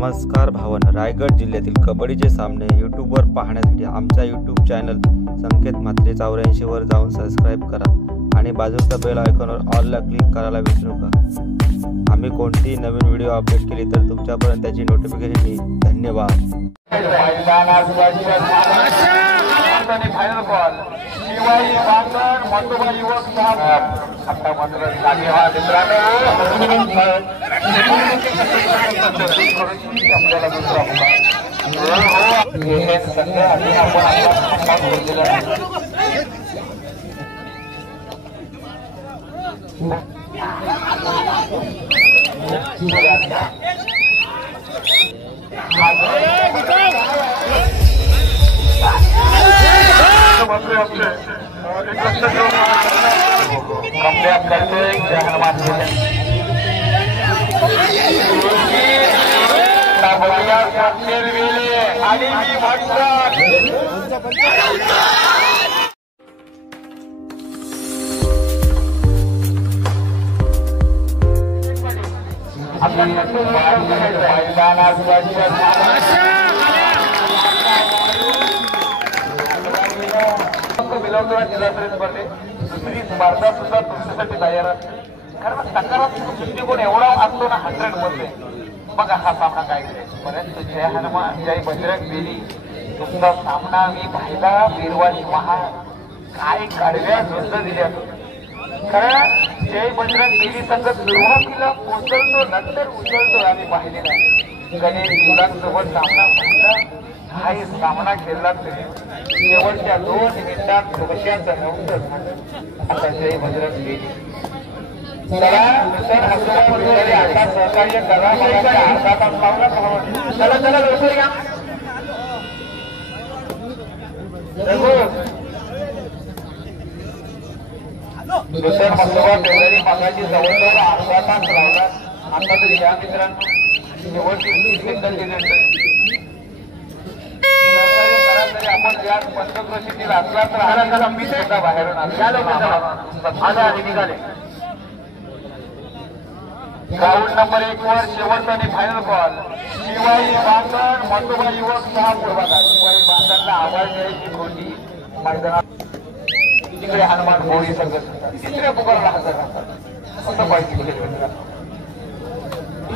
नमस्कार भावांनो, रायगड जिल्ह्यातील कबड्डीचे सामने यूट्यूबवर पाहण्यासाठी आमच्या यूट्यूब चॅनल संकेत म्हात्रे 84 वर जाऊन सबस्क्राइब करा आणि बाजूच्या बेल आयकॉनवर ऑलला क्लिक करायला विसरू नका। आम्ही कोणतीही नवीन व्हिडिओ अपडेट केली तर तुमच्यापर्यंत त्याची नोटिफिकेशन येईल। धन्यवाद। फाइनल कॉल शिवाजी बांगर मतोबा युवक साहब आता मात्र लागेवा मित्रांनो आपल्याला दुसरा हे संघ आणि आपण आपला बोललेला कंप्लीट करते जय हनुमान दुसरी स्पर्धा सुद्धा तुमच्यासाठी तयार असते कारण सकारात्मक दृष्टिकोन एवढा असतो ना 100 मध्ये। बघा हा सामना काय करायचा परंतु जय हनुमान जय बजरंग बेली तुमचा सामना मी पाहिला वीरवाली महा काय कडव्या झुंज दिल्या कारण जय बजरंग बेली संघ सुरुवातीला कोसळतो नंतर उचलतो आम्ही पाहिलेला गणेश मुलांसोबत सामना पाहिला हा सामना खेळला शेवटच्या 2 मिनिटात दोषांचा नव्हतं आता जय बजरंग बेली चला सर हसवामध्ये आता सहकार्य करा अर्धा तास लावला चला चला लवकर या दुसऱ्या मतोबा शेजारी मागाची जवळजवळ अर्धा तास लावला आता तरी या मित्रांनो शेवटची 30 सेकंद दिले आपण या पंचक्रोशीतील असला तर आला मी सुद्धा बाहेरून आला निघाले ग्राउंड नंबर 1 वर शेवटचा आणि फायनल कॉल शिवाजी बांगर मतोबा युवक साहब बघा शिवाजी बांगरला आवाज द्यायची खोटी मैदानात तिकडे हनुमान होळी संघ तिसऱ्या पुकारला हजर राहतात असं पाहिजे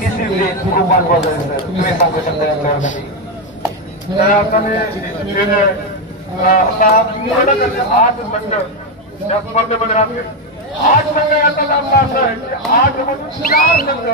तिसरी कुटुंबात बघायचं तुम्ही सांगू शकता आता आठ संघ या स्पर्धेमध्ये राहतील 8 संघ याचा लाभला असं आहे की 8 मधून 4 संघ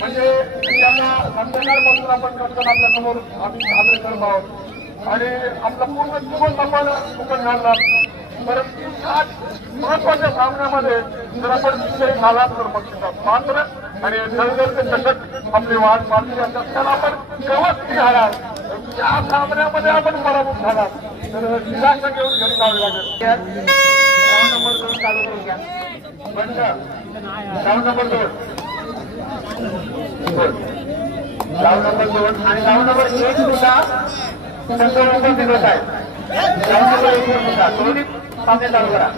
म्हणजे त्यांना संध्याकाळपासून आपण करताना आपल्या समोर आम्ही साजरे करत आहोत आणि आपला पूर्ण जीवन आपण फुकट घालणार परंतु या महत्वाच्या सामन्यामध्ये जर आपण विजयी झाला तर बक्षिसात मात्र आणि नंतर ते चषक आपली वाट पाहली असतात त्याला आपण व्यवस्थित घालाल या सामन्यामध्ये आपण पराभूत झाला तर निराशा घेऊन घरी जावे लागेल। ग्राउंड नंबर 2 चालू करून घ्या बंद ग्राउंड नंबर 2 ग्राउंड नंबर 2 आणि ग्राउंड नंबर 1 सुद्धा संघ दिवस आहे ग्राउंड नंबर 1 सुद्धा दोन्ही सामने चालू करा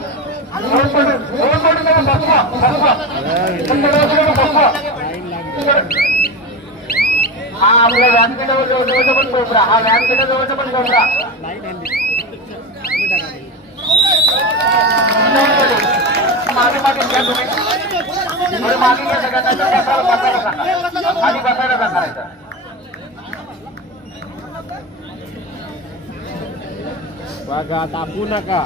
हा आपल्या व्यासपीठावर जवळजवळ पण कोपरा हा व्यासपीठाजवळचा पण कोपरा मागे मागे घ्या तुम्ही मागे घ्या सगळ्यांना खाली बसायला सांगायचं बघा तापू नका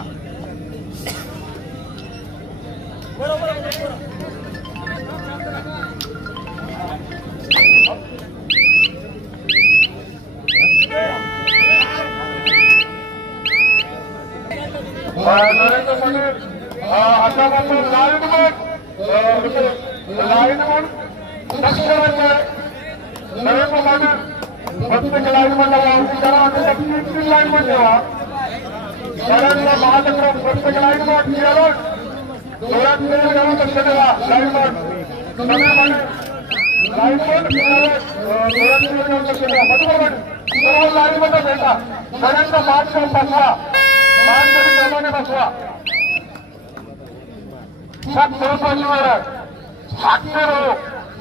नरेंद्र मोदी आता मात्र लाईन म्हणून नरेंद्र मोदी प्रत्येक लाईन म्हणला करा आणि लाईन मध्ये ठेवा नरेंद्र महाचक्रम प्रत्येक लाईन मध्ये डोळ्यात लक्ष ठेवा लाईन लक्ष ठेवा बरोबर सर्व लाईन मध्ये भेटा नरेंद्र महाचक्रम बसवा प्रमाणे बसवा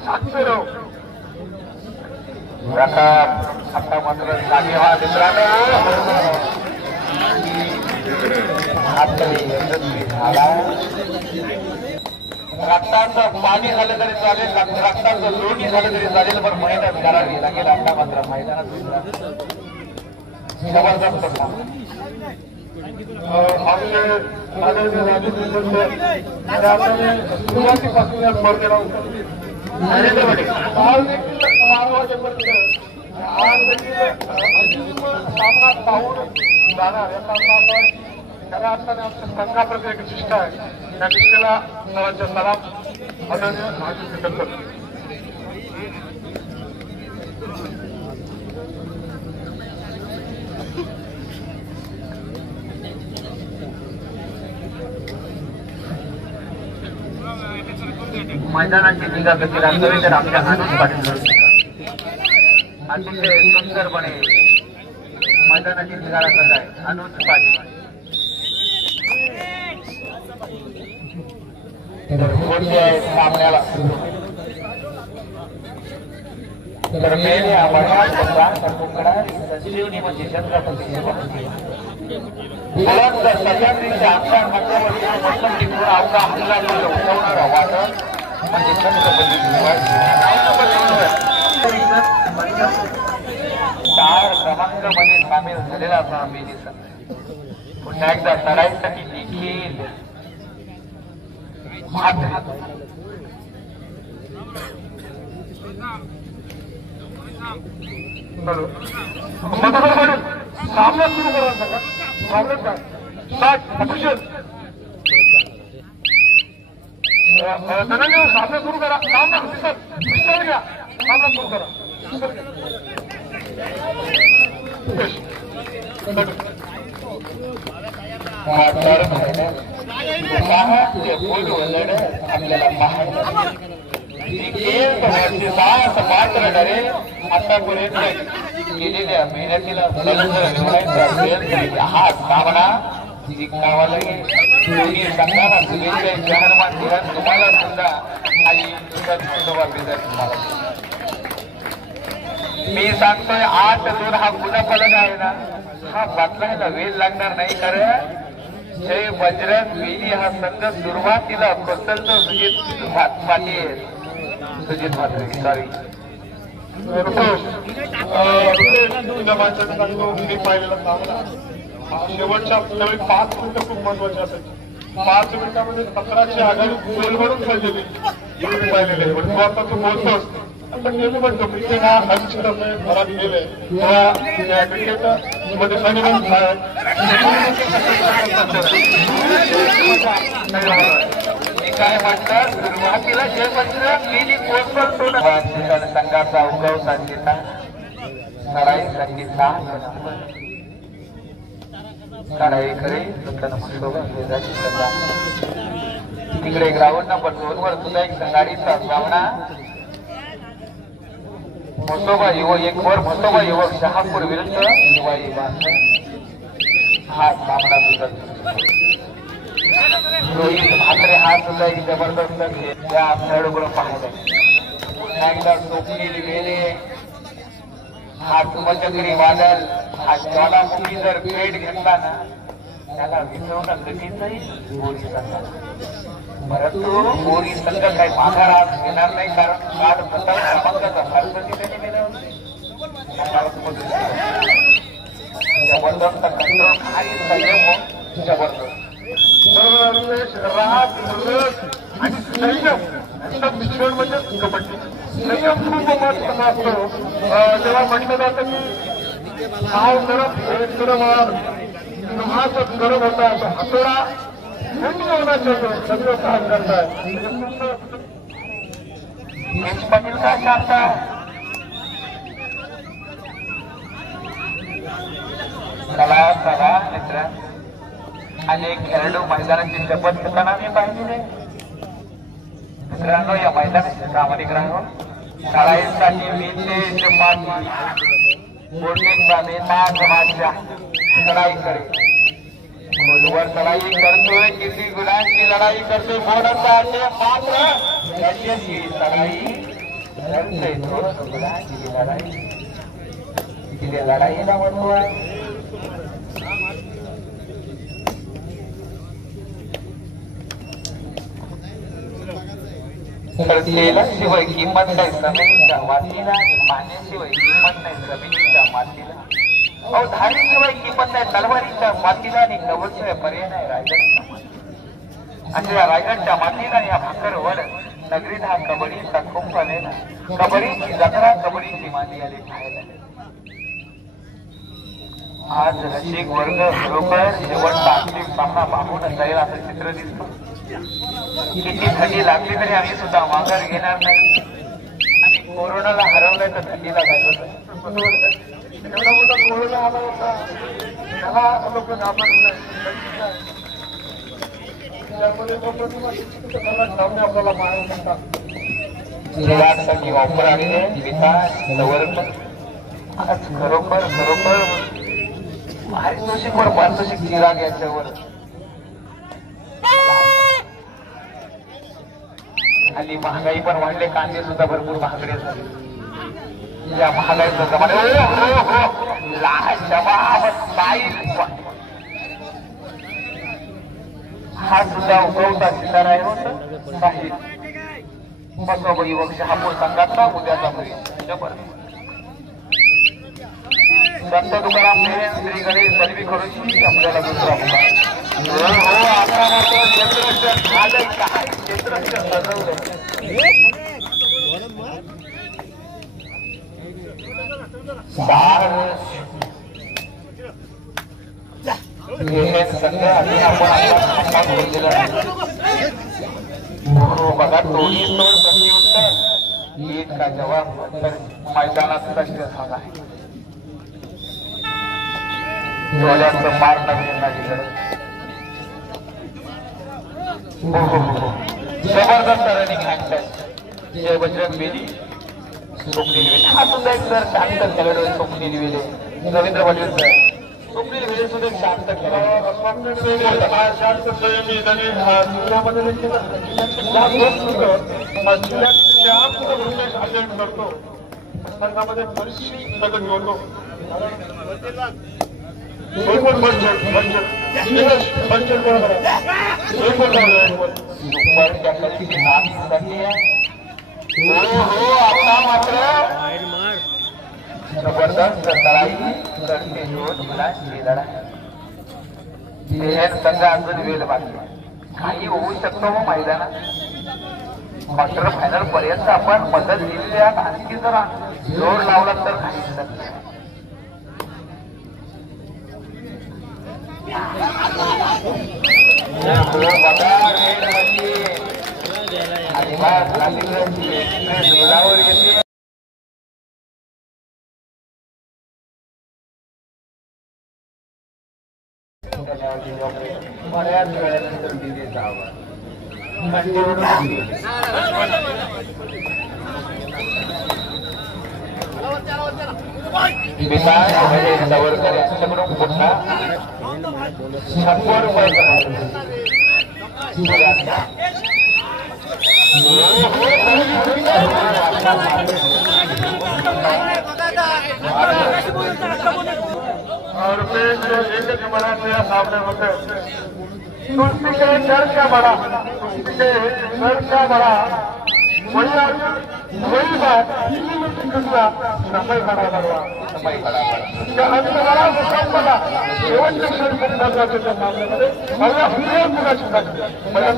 साक्षर हो आता मात्र जागे व्हा मित्रांनो. रक्ताचं पाणी झालं तरी चालेल, रक्ताचं लोणी झालं तरी चालेल, पण मेहनत करावी लागेल. आता मात्र मैदानात जबरदस्त सुरुवातीपासून या स्पर्धेला सामना पाहून जाणार याचा आपण खऱ्या अर्थाने आमच्या संघाप्रती एक निष्ठा आहे. त्या निष्ठेला सर्वांच्या सलाम आदरणीय माजी करतो. मैदानाची निगा कशी राखावी तर आमच्या अनुज पाटील अतिशय सुंदरपणे मैदानाची निगा राखत आहे. अनुज पाटील सामन्याला तर मेले संजीवनी म्हणजे छत्रपती सह्याद्रीच्या आमच्या मध्यवर्ती अवघा हल्ला उठवणारा वादळ म्हणजे छत्रपती चार क्रमांक मध्ये सामील झालेला असा मेली संघ पुन्हा एकदा लढाईसाठी देखील सामना सुरू करा. सामना सुरू करा. सामना विसर घ्या. सामना सुरू करा. आपल्याला पात्र ठरे. आतापर्यंत केलेल्या मेहनतीला हा सामना जिंकावालाही दोन्ही संघाला शुभेच्छा. जहरमान दिला तुम्हाला सुद्धा मी सांगतोय 8-2 हा गुणफलक आहे ना, हा बदलायला वेळ लागणार नाही. कारण जय बजरंग बेली हा संघ सुरुवातीला कोसलतो. सुजित पाटील सुजित म्हात्रे सॉरी माणसाचं सांगतो मी पाहिलेला सामना शेवटच्या 5 मिनिटं खूप महत्वाची असायची. 5 मिनिटांमध्ये 17ची आघाडी गोल म्हणून खाल्लेली पाहिलेले. पण तो आता तो बोलतोच. आता नेहमी म्हणतो क्रिकेट हा अनिश्चित घरात गेले तेव्हा क्रिकेट मध्ये शनिवार काय म्हणतात सुरुवातीला जयवंतराव गेली कोसळ संघाचा उगव सांगितला लढाई संगीतला लढाईकडे तिकडे ग्राउंड नंबर 2 वर सुद्धा एक संघाडीचा सामना म्हसोबा युवक 1 वर म्हसोबा युवक शहापूर विरुद्ध शिवाई हा सामना सुद्धा रोहित म्हात्रे हा सुद्धा एक जबरदस्त त्या खेळाडूकडून पाहिला. एकदा टोपलेली वेले हा चुमचक्री वादळ हा ज्वालामुखी जर पेट घेतला ना त्याला विसरवणं कठीण नाही. गोरी संघ परंतु गोरी संघ काही माघार आज घेणार नाही. कारण काल प्रथम क्रमांकाचा खर्च त्याने मिळवला. जबरदस्त कंट्रोल आणि संयम जबरदस्त आणि संयम यांचा मिश्रण म्हणजे कबड्डी. संयम खूप महत्त्वाचा असतो. जेव्हा म्हटलं जातं की भाव गरम एक गरम हाच गरम होता हातोडा सगळं काम करताय. पाटील काय सांगता चला चला मित्र अनेक खेळाडू मैदानाची शपथ घेताना मी पाहिलेले. मित्रांनो या मैदानाच्या सामाजिक शाळेसाठी विशेष लढाई करे खोलवर लढाई करतोय किती गुलांची लढाई करतोय मोडचा मात्र लढाई करतोय. लढाई तिथे लढाईला महत्व आहे. शिवाय किंमत नाही जमिनीच्या मातीला आणि पाण्याशिवाय किंमत नाही जमिनीच्या मातीला. अहो धारीशिवाय किंमत नाही तलवारीच्या मातीला आणि कवचशिवाय पर्याय नाही रायगड. अशा या रायगडच्या मातीला आणि या भाकरवर नगरीत हा कबड्डीचा खूप आलेला. कबड्डीची जत्रा कबड्डीची माती आली खायला. आज रसिक वर्ग खरोखर शेवटचा अंतिम सामना पाहून जाईल असं चित्र दिसतं. किती थंडी लागली तरी आम्ही सुद्धा माघार घेणार नाही. आणि कोरोनाला हरवलंय तर थंडीला जायचं. एवढा मोठा कोरोना आला होता त्याला लोक घाबरले. आपल्याला मारू म्हणतात ऑफर आलेले आज खरोखर खरोखर पारितोषिक वर पारितोषिक चिराग याच्यावर आणि महागाई पण वाढले. कांदे सुद्धा भरपूर महागडे झाले. या महागाईचा जमाना हा सुद्धा उगवता सितारा आहे होता साहिल मसोबई वक्ष हापूर संघातला उद्याचा जबर संत तुकाराम मेरे श्री गणेश सलवी खरोशी आपल्याला दुसरा आता मात्र क्षेत्ररक्षण झालंय काय क्षेत्ररक्षण सजवलं. बघा दोन्ही तोड प्रत्युत्तर एक का जवाब तर मैदानात लक्ष झाला आहे. डोळ्याचं मार नवीन जबरदस्त रनिंग हँडल जय बजरंग बेदी स्वप्नील वेले हा सुद्धा एक सर शांत खेळाडू आहे. स्वप्नील वेले रवींद्र पाटील सर स्वप्नील वेले सुद्धा एक शांत खेळाडू. शांत करतो संघामध्ये बरीचशी प्रगती होतो. आता मात्र जबरदस्त लढाई लढते जोड मला लढा संघ अजून वेळ बाकी काही होऊ शकतो मग मैदानात. क्वार्टर फायनल पर्यंत आपण मदत दिलेली आहे. आणखी जर जोर लावला तर काही शकत बऱ्याच वेळानंतर दिले जावं. सावरकर यांच्याकडून पुन्हा 100 रुपये और एक बड़ा मेरा सामने होते तुलसी के घर का बड़ा तुलसी के घर का बड़ा वही बात समय खड़ा करवा समय खड़ा अंत बड़ा सब बड़ा शेवट के सामने मला विरोध बघा शकत मला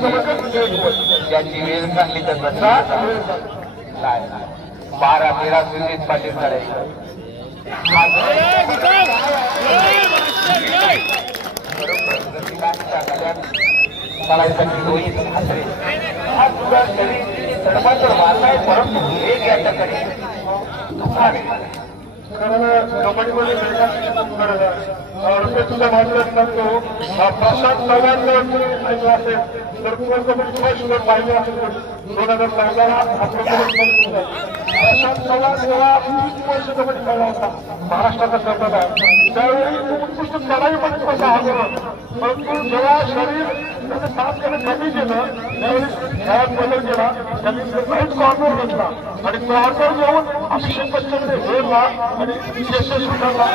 त्याची वेळ चांगली तर 12-13 सुनीत पाटील करायचं. करायसाठी दोन्ही हातरे हा सुद्धा शरीर सर्वांवर मारलाय परंतु एक याच्याकडे कबड्डीमध्ये रुपये सुद्धा मात्र नसतो. प्रशांत चव्हाण ऐकलं असेल तर तुम्हाला कबड्डी सुद्धा पाहिजे असेल 2014 प्रशांत चव्हाण जेव्हा 20 वर्ष कबड्डी खेळला होता महाराष्ट्राचा कर्तव्य आहे त्यावेळी उत्कृष्ट लढाई पण कसा हवं परंतु जेव्हा शरीर त्याचं साथ देणं कमी केलं त्यावेळी खेळात बदल केला. त्यांनी सेपरेट कॉर्नर घेतला आणि कॉर्नर घेऊन अभिषेक बच्चनने घेरला आणि यशस्वी ठरला.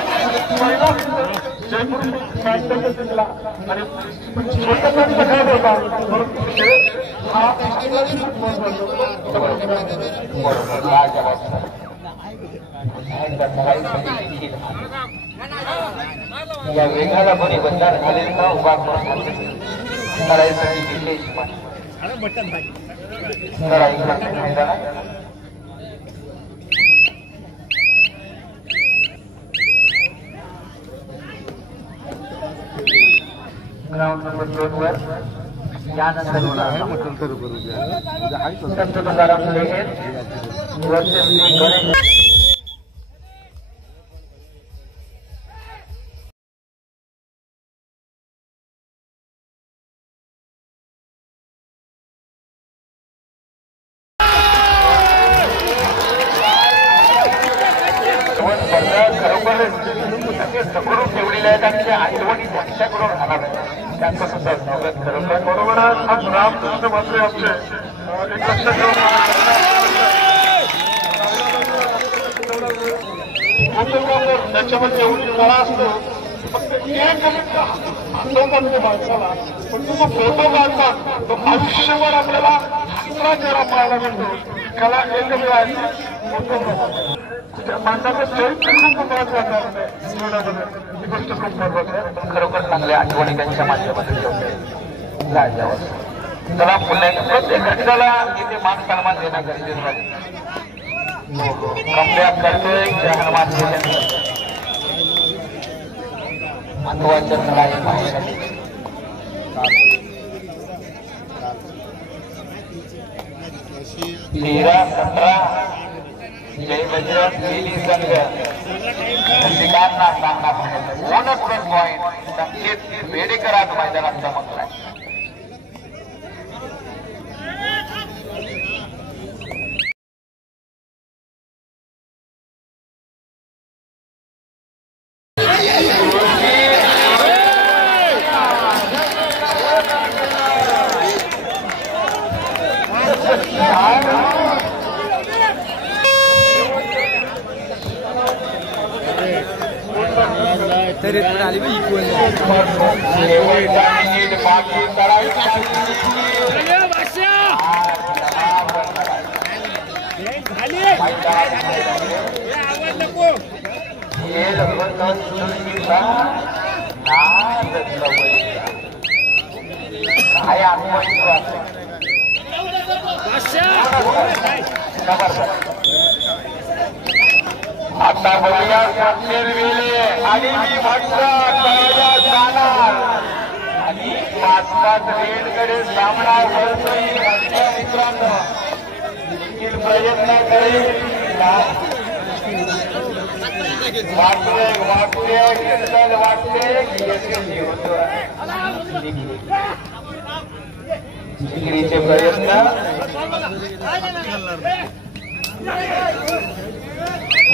पहिला जयपुरी मॅच त्यांनी जिंकला आणि छोट्याचा खेळ होता परंतु खेळ हा या वेगाला कोणी बंधार झालेलं न उभा करून करायसाठी विशेष मैदानात ग्राउंड नंबर 2 वर यानंतर खरोखर ठेवलेल्या आहेत आणि त्या आठवणी त्यांच्याकडून राहणार आहे. त्यांचं सुद्धा स्वागत खरोखर बरोबर आहे. आज रामकृष्ण म्हात्रे आमचे एक लक्ष घेऊन त्याच्यामध्ये एवढी कळा असतो फक्त एक मिनिट हसवतात ते माणसाला पण तो फोटो काढतात तो आयुष्यभर आपल्याला हसरा चेहरा पाहायला मिळतो. कला एकच आहे फोटो त्या माणसाचं चरित्र खूप महत्वाचं असतं जीवनामध्ये. ही गोष्ट खूप महत्वाची आहे. खरोखर चांगल्या आठवणी त्यांच्या माध्यमातून ठेवते. चला पुन्हा प्रत्येक घटकाला इथे मान सन्मान देणं गरजेचं आहे. कमबॅक करतोय हनुमान महत्वाच्या लढाई पाहण्यासाठी 13-17 जय बजरंग बेली संघ शिकारना सामना बोनस पॉइंट संकेत बेडेकर आज मैदानात चमकलाय. तरी आली बाई बाकी काय आत्मविश्वास आता बघूया स्वप्नील वेले आणि मी म्हणतात जाणार आणि 5-5 रेडकडे सामना करतोय. मित्रांनो देखील प्रयत्न करेल वाटते यशस्वी होतो. जिकिरीचे प्रयत्न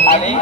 आणि